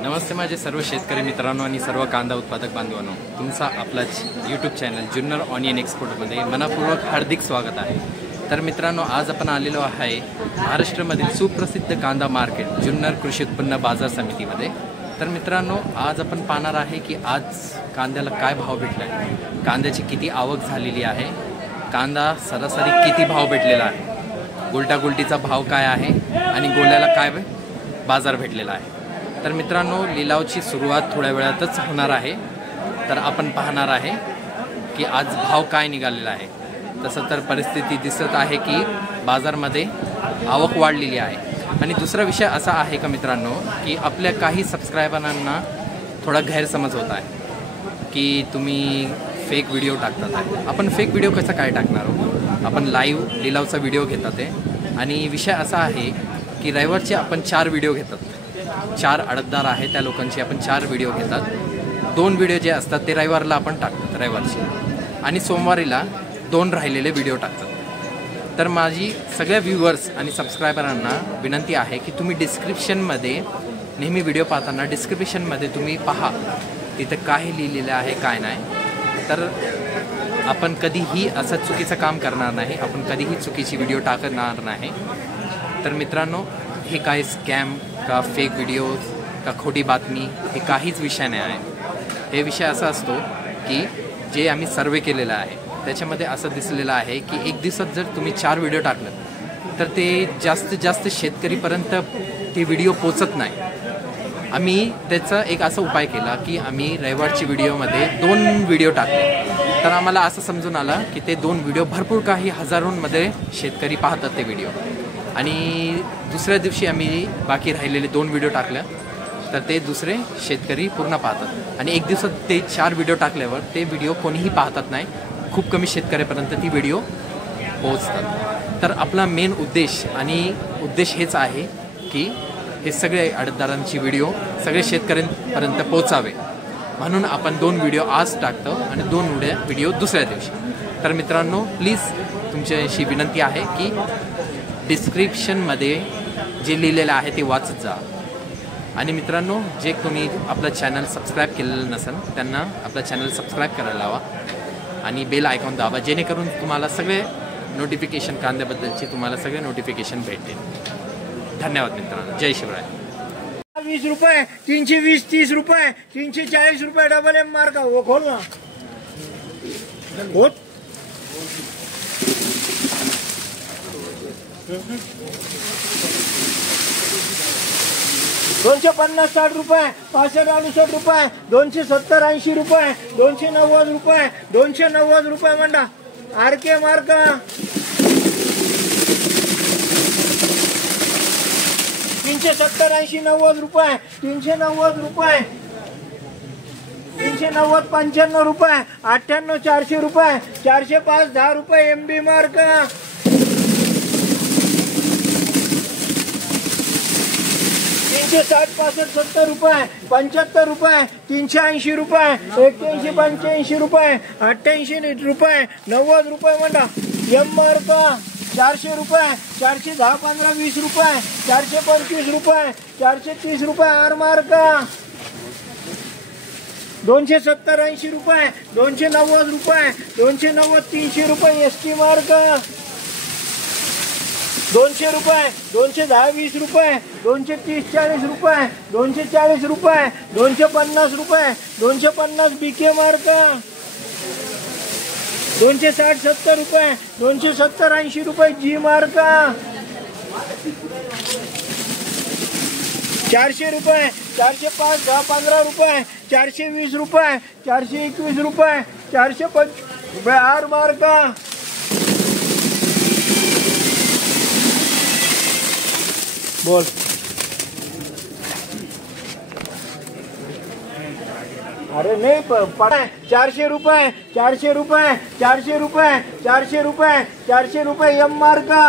नमस्ते माझे सर्व शेतकरी मित्रांनो आणि सर्व कांदा उत्पादक बांधवांनो, तुमचा आपला यूट्यूब चॅनल जुन्नर ऑनियन एक्सपोर्टमध्ये मनपूर्वक हार्दिक स्वागत आहे। तर मित्रांनो, आज आपण आलेलो आहे महाराष्ट्रामधील सुप्रसिद्ध कांदा मार्केट जुन्नर कृषी उत्पन्न बाजार समितीमध्ये। तर मित्रांनो, आज आपण पाहणार आहे की आज कांद्याला काय भाव भेटला आहे, कांद्याची किती आवक झालेली आहे, कांदा सरासरी किती भाव भेटलेला आहे, गुलटागुलटीचा भाव काय आहे आणि गोल्याला काय बाजार भेटलेला आहे। तर मित्रांनो, लिलावची सुरुवात थोड्या वेळातच होणार आहे। तर आपण पाहणार आहे की आज भाव काय निघालेला आहे। तसं तर परिस्थिती दिसत आहे की बाजारमध्ये आवक वाढलेली आहे। आणि दुसरा विषय असा आहे का मित्रांनो, की आपल्या काही सबस्क्रायबरांना थोडा गैरसमज होत आहे की तुम्ही फेक व्हिडिओ टाकतात आहे। आपण फेक व्हिडिओ कसा काय टाकणार आहोत, आपण लाईव्ह लिलावचा व्हिडिओ घेतात आहे। आणि विषय असा आहे की रविवारचे आपण 4 व्हिडिओ घेतात, 4 अडतदार आहे त्या लोकांची आपण 4 व्हिडिओ घेतात। 2 व्हिडिओ जे असतात ते रविवारला आपण टाकतात रविवारची, आणि सोमवारीला 2 राहिलेले व्हिडिओ टाकतात। तर माझी सगळ्या व्ह्यूअर्स आणि सबस्क्रायबरांना विनंती आहे की तुम्ही डिस्क्रिप्शनमध्ये नेहमी व्हिडिओ पाहताना डिस्क्रिप्शनमध्ये तुम्ही पहा, तिथं काय लिहिलेलं आहे काय नाही। तर आपण कधीही असं चुकीचं काम करणार नाही, आपण कधीही चुकीची व्हिडिओ टाकणार नाही। तर मित्रांनो, हे काय स्कॅम का फेक व्हिडिओ का खोटी बातमी हे काहीच विषय नाही आहे। हे विषय असा असतो की जे आम्ही सर्वे केलेला आहे त्याच्यामध्ये असं दिसलेलं आहे की एक दिवसात जर तुम्ही 4 व्हिडिओ टाकलं तर ते जास्तीत जास्त शेतकरीपर्यंत ते व्हिडिओ पोचत नाही। आम्ही त्याचा एक असा उपाय केला की आम्ही रविवारची व्हिडिओमध्ये 2 व्हिडिओ टाकले। तर आम्हाला असं समजून आलं की ते 2 व्हिडिओ भरपूर काही हजारोंमध्ये शेतकरी पाहतात ते व्हिडिओ, आणि दुसऱ्या दिवशी आम्ही बाकी राहिलेले 2 व्हिडिओ टाकले तर ते दुसरे शेतकरी पूर्ण पाहतात। आणि एक दिवसात ते 4 व्हिडिओ टाकल्यावर ते व्हिडिओ कोणीही पाहतात नाही, खूप कमी शेतकऱ्यापर्यंत ती व्हिडिओ पोहोचतात। तर आपला मेन उद्देश हेच आहे की हे सगळे अडतदारांची व्हिडिओ सगळे शेतकऱ्यांपर्यंत पोहोचावे, म्हणून आपण 2 व्हिडिओ आज टाकतो आणि 2 व्हिडिओ दुसऱ्या दिवशी। तर मित्रांनो, प्लीज तुमच्याशी विनंती आहे की डिस्क्रिप्शनमध्ये जे लिहिलेलं आहे ते वाचत जा। आणि मित्रांनो, जे कोणी आपलं चॅनल सबस्क्राईब केलेलं नसेल त्यांना आपलं चॅनल सबस्क्राईब करायला लावा आणि बेल आयकॉन दाबा, जेणेकरून तुम्हाला सगळे नोटिफिकेशन, कांद्याबद्दलचे तुम्हाला सगळे नोटिफिकेशन भेटतील। धन्यवाद मित्रांनो, जय शिवराय। 20 रुपये, 320, 30 रुपये, 340 रुपये डबल एम मार्का। वो खोल ना, खोल। 250 60 रुपये, 65 68 रुपये, 270 80 रुपये, 290 रुपये, 290 रुपये मंडा आरके मार्का। 370 80 90 रुपये, 390 रुपये, 390 95 रुपये, 98 400 रुपये, 405 10 रुपये एमबी मार्का। 360 65 70 रुपये, 75 रुपये, 380 रुपये, 81 85 रुपये, 88 रुपये, 90 रुपये मंडा एम मार्का। 400 रुपये, 410 15 20 रुपये, 425 रुपये, 430 रुपये आर मार्का। 270 80 रुपये, 290 रुपये, 290 300 रुपये एसटी मार्का। 200 रुपये, 210 20 रुपये, 230 40 रुपये, 240 रुपये, 250 रुपये, 250 बीके मार्का। 260 70 रुपये, 270 80 रुपये जी मार्का। 400 रुपये, 405 10 15 रुपये, 420 रुपये, 421 रुपये, 425 रुपये आर मार्का। बोल। अरे नहीं पड़ा। 400 रुपये, 400 रुपये, 400 रुपये, 400 रुपये, 400 रुपये एम मार्का।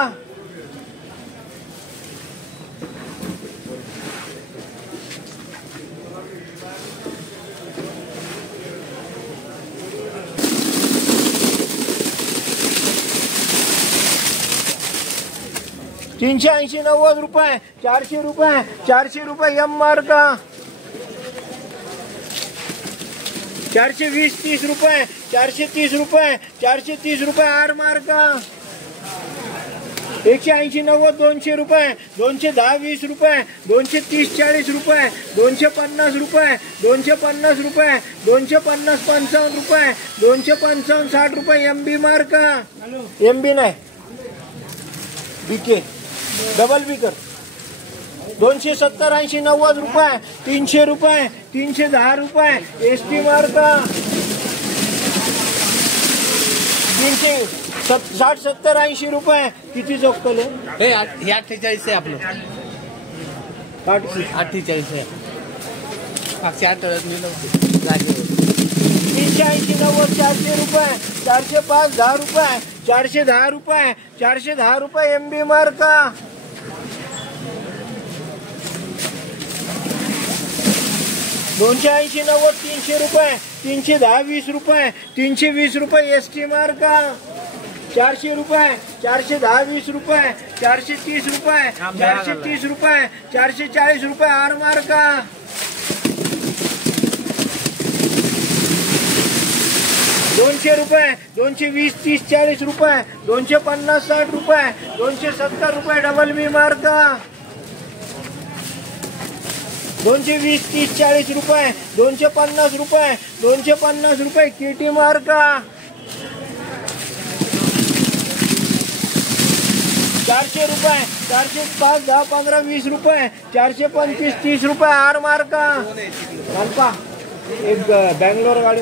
380 90 रुपये, 400 रुपये, 400 रुपये एम मार्का। 420-30 रुपये, 430 रुपये, 430 रुपये आर मार्का. 180-90 200 रुपये, 210-20 रुपये, 230-40 रुपये, 250 रुपये, 250 रुपये, 250-55 रुपये, 255-60 रुपये MB मार्का. MB नाही बीके डबल बीकर. 270-80-90 रुपये, 300 रुपये, 310 रुपये ST मार्का. 360-70-80 रुपये. किती जोगतले हे 48 आहे आपलं. 48 आहे. मागच्या आठवड्यात मी नव्हते जागेवर. 380-90 400 रुपये, 405 10 रुपये, 410 रुपये, 410 रुपये MB मार्का. 280-90 300 रुपये, 310-20 रुपये, 320 रुपये ST मार्का. 400 रुपये, 410-20 रुपये, 430 रुपये, 430 रुपये, 440 रुपये आर मार्का. 200 रुपये, 220-30-40 रुपये, 250-60 रुपये, 270 रुपये डबल बी मार्का. 220-30-40 रुपये, 250 रुपये, 250 रुपये KT मार्का. 400 रुपये, 405 10 15 20 रुपये, 425-30 रुपये आर मार्का. मालपा एक बँगलोर गाडी.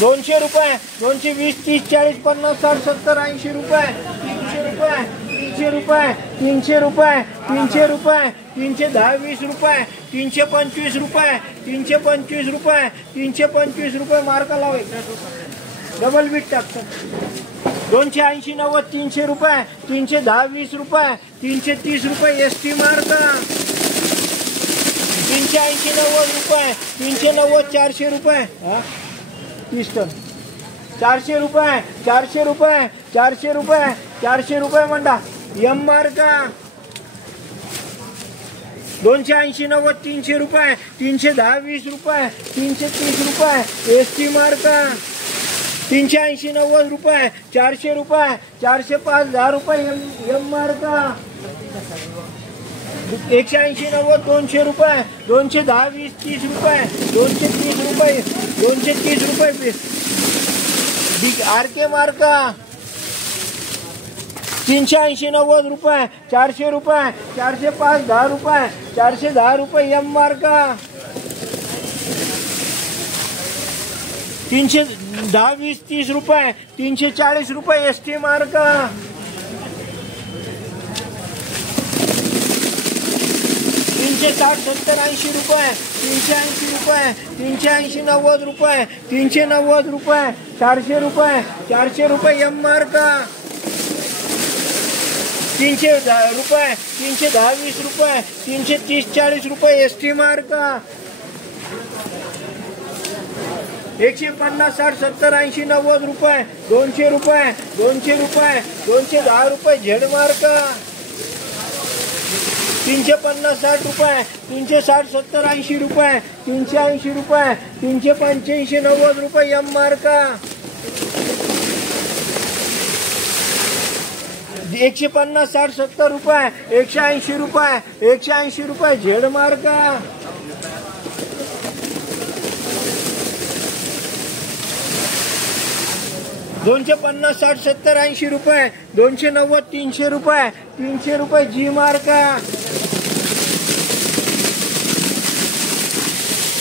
200 रुपये, 220-30-40 50 60 70 80 रुपये, 300 रुपये, 300 रुपये, 300 रुपये, 300 रुपये, 310-20 रुपये, 325 रुपये, 325 रुपये, 325 रुपये मार्का लावे. डबल बीट टाकतात. 280-90 300 रुपये, 310-20 रुपये, 330 रुपये ST मार्का. 380-90 रुपये, 390 400 रुपये 30 टन. 400 रुपये, 400 रुपये, 400 रुपये, 400 रुपये म्हणता M मार्का. 280-90 300 रुपये, 310-20 रुपये, 330 रुपये ST मार्का. 380-90 रुपये, 400 रुपये, 405 10 रुपये M मार्का. 180-90 200 रुपये, 210-20 30 रुपये, 230 रुपये, 230 रुपये RK मार्का. 380-90 रुपये, 400 रुपये, 405 10 रुपये, 410 रुपये M मार्का. 310-20 30 रुपये, 340 रुपये ST मार्का. 360-70-80 रुपये, 380 रुपये, 380-90 रुपये, 390 रुपये, 400 रुपये, 400 रुपये M मार्का. 310 रुपये, 310-20 रुपये, 330-40 रुपये ST मार्का. 150-60-70-80-90 रुपये, 200 रुपये, 200 रुपये, 210 रुपये Z मार्का. 350-60 रुपये, 360-70-80 रुपये, 380 रुपये, 385-90 रुपये M मार्का. 150-60-70 रुपये, 180 रुपये, 180 रुपये Z मार्का. 250-60-70-80 रुपये, 290-300 रुपये, 300 रुपये G मार्का.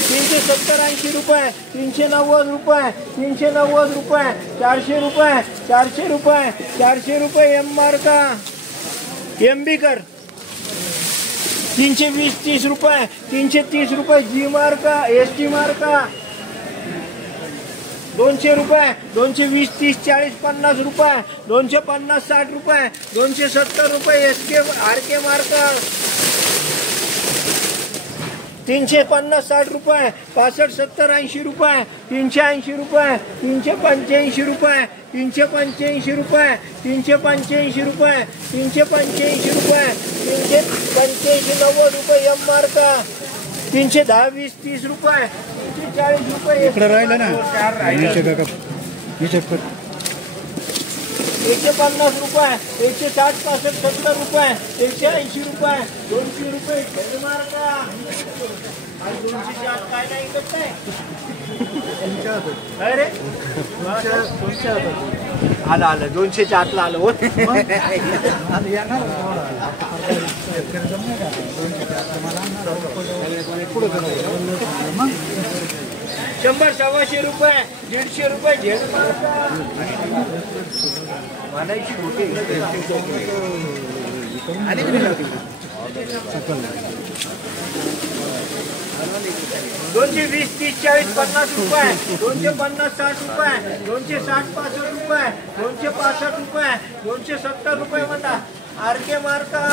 370-80 रुपये, 390 रुपये, 390 रुपये, 400 रुपये, 400 रुपये, 400 रुपये M मार्का. MB कर. 320-30 रुपये, 330 रुपये G मार्का ST मार्का. 200 रुपये, 220-30-40 50 रुपये, 250-60 रुपये, 270 रुपये SK RK मार्का. 350-60 रुपये, 65-70-80 रुपये, 380 रुपये, 385 रुपये, 385 रुपये 385 रुपये 385 रुपये 385 90 रुपये एम मार्का 310 20 30 रुपये 340 रुपये इकडे राहिलं ना 150 रुपये 160 65 70 रुपये 180 रुपये 200 रुपये झेड मार्का आणि 200 आत काय नाही इकत काय अरे आलं 200च्या आतला आलं हो 100-125 रुपये 150 रुपये झेड मार्का म्हणायची मोठी 220 30 40 50 रुपये 250 60 रुपये 260 65 रुपये 265 रुपये 270 रुपये म्हणता आरके मार्का